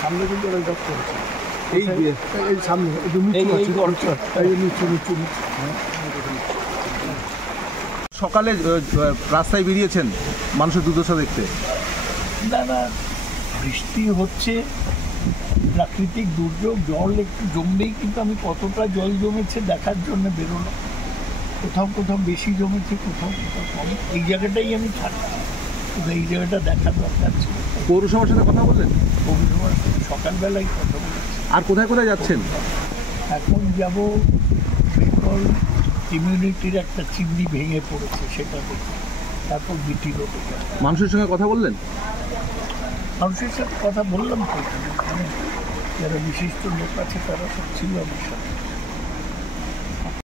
সামনে কিন্তু এই সামনে সকালে রাস্তায় বেরিয়েছেন মানুষের দুর্দশা দেখতে? না না, বৃষ্টি হচ্ছে, প্রাকৃতিক দুর্যোগ, জল একটু জমবেই, কিন্তু আমি কতটা জল জমেছে দেখার জন্য বেরোলাম। কোথাও কোথাও বেশি জমেছে, কোথাও কোথাও কম। এই জায়গাটাই আমি থাকি, এই জায়গাটা দেখার দরকার ছিল। পৌরসভার সাথে কথা বললেন? পৌরসভার সাথে সকালবেলায় কথা বলেছি। আর কোথায় কোথায় যাচ্ছেন? এখন যাব বেঙ্গল ইমিউনিটির একটা চিমনি ভেঙে পড়েছে, সেটা দেখে, তারপর বিটি রোডে যাব। মানুষের সঙ্গে কথা বললেন? মানুষের সাথে কথা বললাম তো, যারা বিশিষ্ট লোক আছে তারা সব ছিল আমার সাথে।